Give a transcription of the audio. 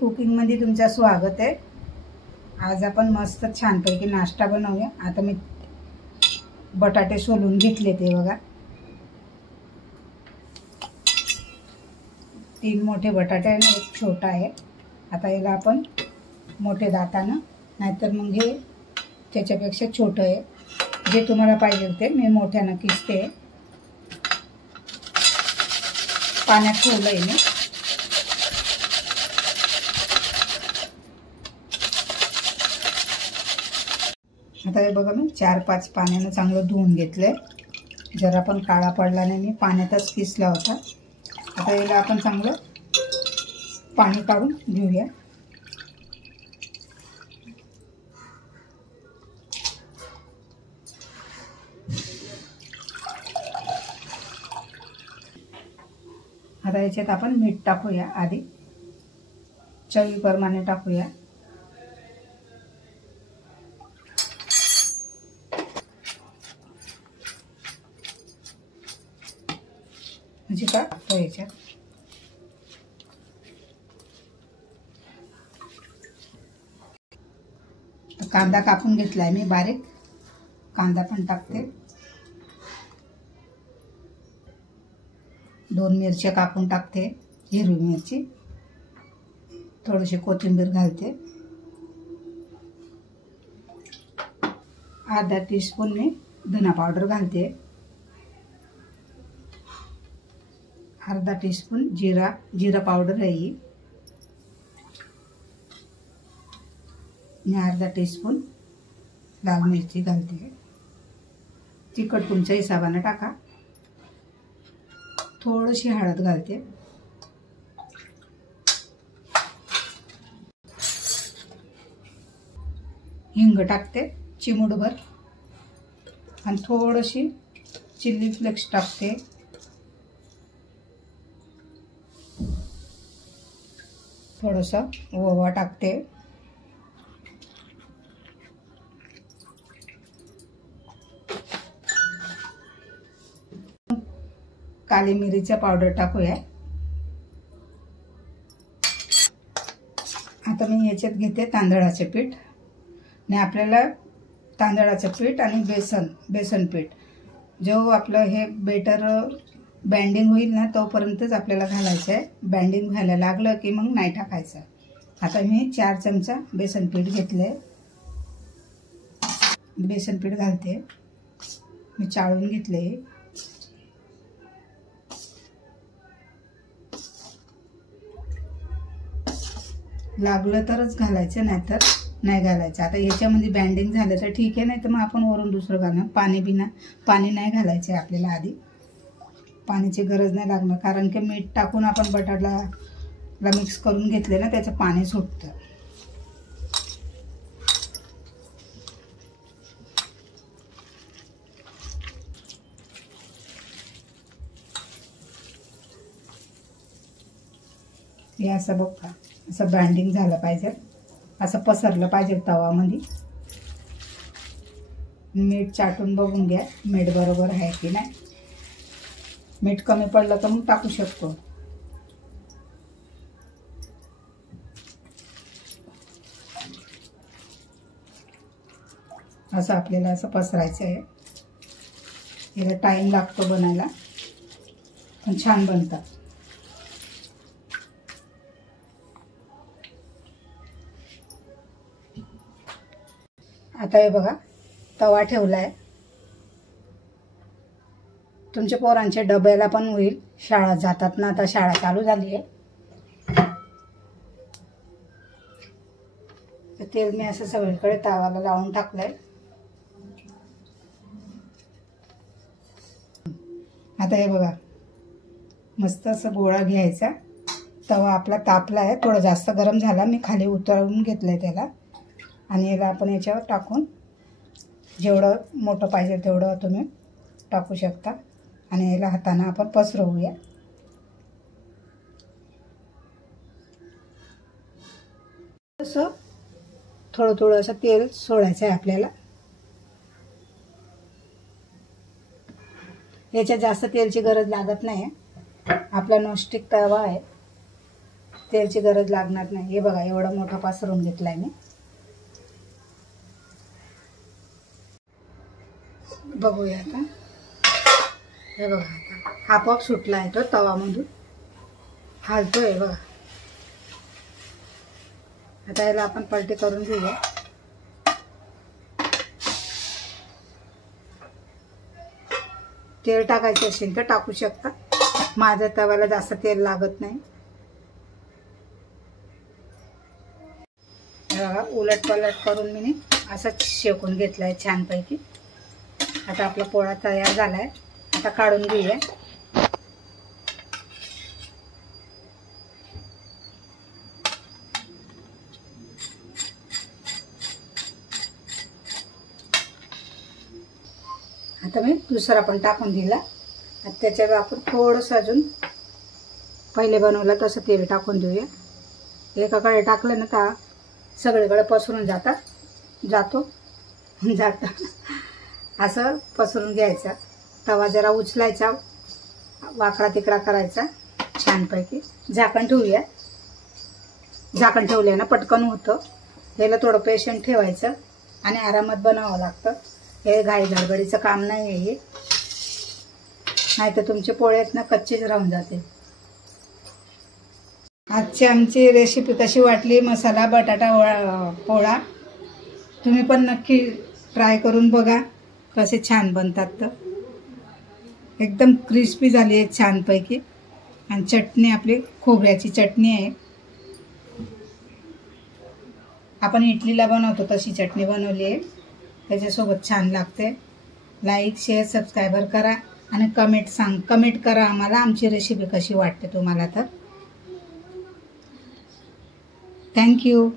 Cooking मध्ये तुमचं स्वागत आहे। आज आपण मस्त छानपैकी नाश्ता बनवूया। आता मी बटाटे सोलून घेतले ते बघा, 3 मोठे बटाटे आणि एक छोटा आहे। आता याला आपण मोठे दाताने, नाहीतर मग हे त्याच्यापेक्षा छोटं आहे, जे तुम्हाला पाहिजे ते मी मोठ्याने किसते। पाण्यात ठेवलंय मी। आता हे बघा, मी 4-5 पाण्याने चांगलं धुवून घेतलंय। जरा पण काळा पडला नाही, मी पाण्यातच किसला होता। आता याला आपण चांगलं पाणी काढून घेऊया। आता याच्यात आपण मीठ टाकूया, आधी चवीप्रमाणे टाकूया। म्हणजे का याच्यात कांदा कापून घेतलाय मी बारीक, कांदा पण टाकते। 2 मिरच्या कापून टाकते, हिरवी मिरची, थोडीशी कोथिंबीर घालते। अर्धा टीस्पून मी धना पावडर घालते। अर्धा टीस्पून जिरा पावडर आहे ही, आणि अर्धा टीस्पून लाल मिरची घालते। तिखट तुमच्या हिशोबाने टाका। थोडीशी हळद घालते। हिंग टाकते चिमूटभर, आणि थोडीशी चिली फ्लेक्स टाकते। थोडासा ओवा टाकते। काली मिरीचा पावडर टाकूया। आता मी याच्यात घेते तांदळाचे पीठ, आणि आपल्याला तांदळाचं पीठ आणि बेसन पीठ, जो आपलं हे बेटर बँडिंग होईल ना तोपर्यंतच आपल्याला घालायचं आहे। बँडिंग व्हायला लागलं की मग नाही टाकायचं। आता मी 4 चमचा बेसन पीठ घेतले, बेसन पीठ घालते। मी चाळून घेतले। लागलं तरच घालायचं, नाहीतर नाही घालायचं। आता याच्यामध्ये बँडिंग झालं तर ठीक आहे, नाही तर मग आपण वरून दुसरं घालणार। पाणी नाही घालायचं आहे आपल्याला, आधी पाण्याची गरज नाही लागणार, कारण की मीठ टाकून आपण बटाट्याला मिक्स करून घेतले ना, त्याचं पाणी सुटतं। हे असं बघा, असं बँडिंग झालं पाहिजे, असं पसरलं पाहिजे तवामध्ये। मीठ चाटून बघून घ्या, मीठ बरोबर आहे की नाही। मीठ कमी पडलं तर मग टाकू शकतो। असं आपल्याला असं पसरायचं आहे। याला टाइम लागतो बनायला, पण छान बनतात। आता हे बघा, तवा ठेवलाय। तुमच्या पोरांच्या डब्याला पण होईल, शाळा जातात ना, आता शाळा चालू झाली आहे। तेल मी असं सगळीकडे तवाला लावून टाकलंय। आता हे बघा, मस्त असं गोळा घ्यायचा। तवा आपला तापला आहे, थोडा जास्त गरम झाला, मी खाली उतरवून घेतलंय त्याला, आणि याला आपण याच्यावर टाकून जेवढं मोठं पाहिजे तेवढं तुम्ही टाकू शकता, आणि याला हाताने आपण पसरवूया। असं थोडं असं तेल सोडायचं आहे आपल्याला। याच्यात जास्त तेलची गरज लागत नाही, आपला नॉनस्टिक तवा आहे। तेलची गरज लागणार नाही. हे बघा एवढा मोठा पसरवून घेतलाय मी. बघूया आता. हे बघा आता आपोआप सुटला आहे तो तवामधून, हालतोय बघा. आता याला आपण पलटी करून घेऊया. तेल टाकायचे असेल तर टाकू शकता. माझ्या तव्याला जास्त तेल लागत नाही. उलट पलट करून मी असंच शेकून घेतलाय छानपैकी. आता आपला पोळा तयार झालाय. आता काढून घेऊया. आता मी दुसरा पण टाकून दिला. आता त्याच्यावर आपण थोडंसं अजून पहिले बनवलं तसं तेल टाकून देऊया. एकाकडे टाकलं ना का सगळीकडे पसरून जातो असं पसरून घ्यायचं. तवा जरा उचलायचा, वाकडा तिकडा करायचा छानपैकी. झाकण ठेवूया. झाकण ठेवले ना पटकन होतं. याला थोडं पेशंट ठेवायचं आणि आरामात बनावं लागतं. हे घाई गडबडीचं काम नाही आहे हे, नाही तर तुमचे पोळे आहेत ना कच्चेच राहून जाते. आजची आमची रेसिपी कशी वाटली मसाला बटाटा पोळा, तुम्ही पण नक्की ट्राय करून बघा कसे छान बनतात. तर एकदम क्रिस्पी झाली आहे छानपैकी. आणि चटणी आपली खोबऱ्याची चटणी आहे. आपण इडलीला बनवतो तशी चटणी बनवली आहे. त्याच्यासोबत छान लागते. लाईक शेअर सबस्क्राईबर करा आणि कमेंट करा आम्हाला आमची रेसिपी कशी वाटते तुम्हाला. तर थँक्यू.